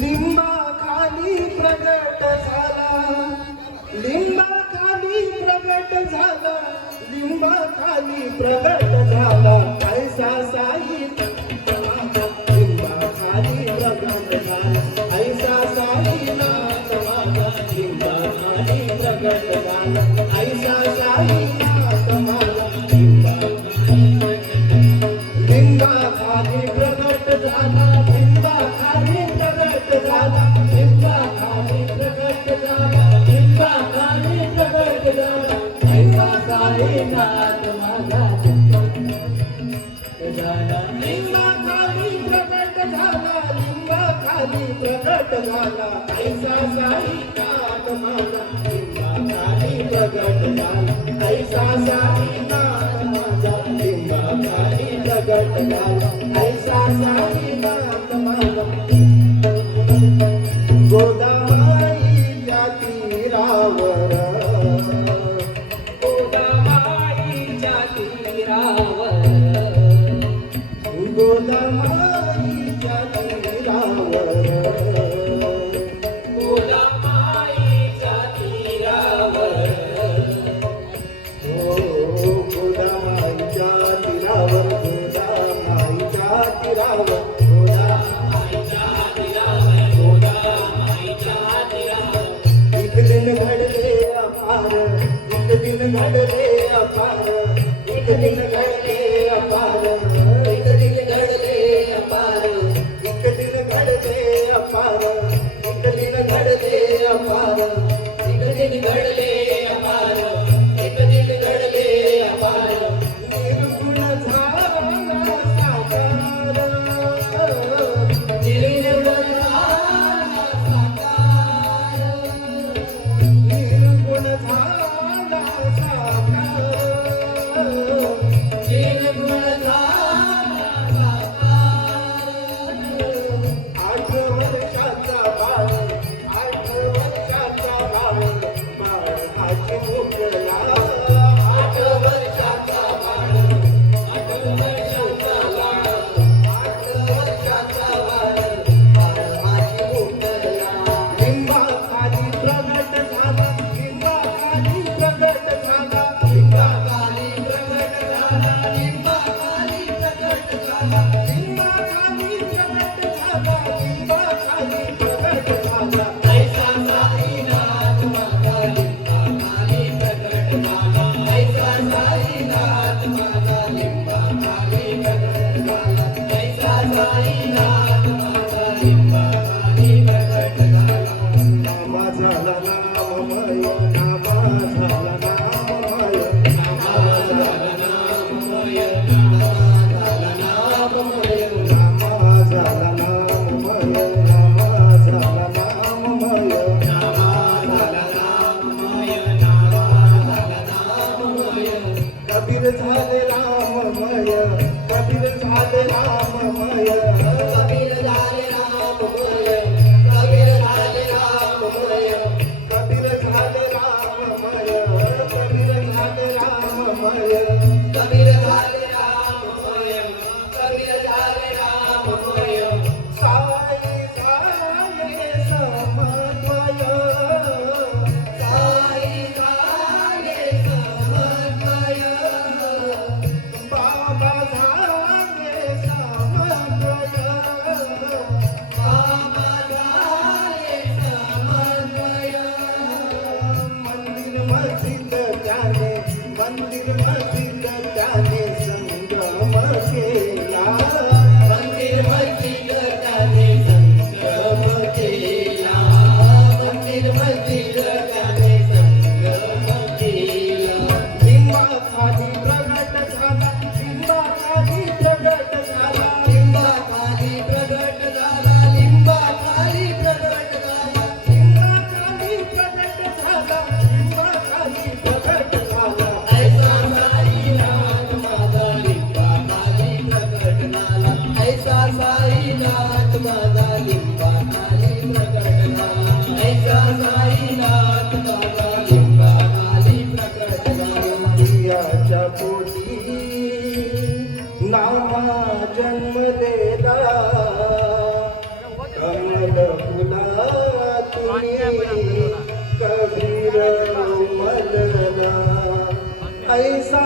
लिंबाखाली प्रगट झाला, लिंबाखाली प्रगट झाला, लिंबाखाली प्रगट झाला, ऐसा साई लिंबाखाली प्रगट झाला, ऐसा साई नाथ माझा लिंबाखाली प्रगट झाला, ऐसा साई नाथ माझा लिंबाखाली प्रगट झाला, लिंबाखाली प्रगट झाला, लिंबाखाली प्रगट झाला, लिंबाखाली प्रगट झाला, ऐसा साई नाथ माझा लिंबाखाली प्रगट झाला, लिंबाखाली प्रगट झाला, ऐसा साई नाथ माझा लिंबाखाली प्रगट झाला, ऐसा साई नाथ माझा लिंबाखाली प्रगट झाला, ऐसा साई नाथ माझा गोदामाईच्या तीरावर, गोदामाईच्या तीरावर, गोदामाईच्या तीरावर, गोदामाईच्या तीरावर, हो गोदामाईच्या तीरावर, गोदामाईच्या तीरावर, गोदामाईच्या तीरावर, गोदामाईच्या तीरावर, एक दिन घडले अपार, एक दिन घडले अपार, एक दिन घडले अपार, एक दिन घडले अपार, एक दिन घडले अपार, एक दिन घडले अपार, एक दिन घडले अपार, एक दिन घडले अपार, निर्गुण झाला साकार, निर्गुण झाला साकार, निर्गुण झाला साकार, निर्गुण झाला साकार, 8 वर्षाचा बाळ, 8 वर्षाचा बाळ, बाळ हाची मोकळा, 8 वर्षाचा बाळ, 8 वर्षाचा बाळ, 8 वर्षाचा बाळ, बाळ हाची मोकळा, लिंबाखाली प्रगट झाला, लिंबाखाली प्रगट झाला, लिंबाखाली प्रगट झाला, लिंबाखाली प्रगट झाला, लिंबाखाली प्रगट झाला, लिंबाखाली प्रगट झाला, ऐसा साईनाथ माझा लिंबाखाली प्रगट झाला, ऐसा साईनाथ माझा लिंबाखाली प्रगट झाला, ऐसा साईनाथ माझा लिंबाखाली प्रगट झाला, नामा झाला नाममय, नामा झाला नाममय, नामा झाला नाममय, नामा झाला नाममय, नामा झाला नाममय, नामा झाला नाममय, नामा झाला नाममय, नामा झाला नाममय, कबीर झाले राममय, कबीर झाले राममय, कबीर झाले राममय, कबीर झाले राममय, कबीर झाले राममय, कबीर झाले राममय, कबीर झाले राममय, कबीर झाले राममय, साई झाले समन्वय, साई झाले समन्वय, बाबा झाले समन्वय, बाबा झाले समन्वय, मंदिर मस्जिद त्याने, मंदिर मस्जिद त्याने संगम केला, मंदिर मस्जिद त्याने संगम केला, मंदिर मस्जिद त्याने संगम केला, लिंबाखाली प्रगट झाला, लिंबाखाली प्रगट झाला, लिंबाखाली प्रगट झाला, लिंबाखाली प्रगट झाला, लिंबाखाली प्रगट झाला, लिंबाखाली प्रगट झाला, ऐसा साईनाथ माझा लिंबाखाली प्रगट झाला, ऐसा साईनाथ माझा लिंबाखाली प्रगट झाला, ऐसा साईनाथ माझा लिंबाखाली प्रगट झाला, प्रियाच्या पोटी नामा जन्मलेला कमळ पुन्हा तुम्ही कबीर मनला ऐसा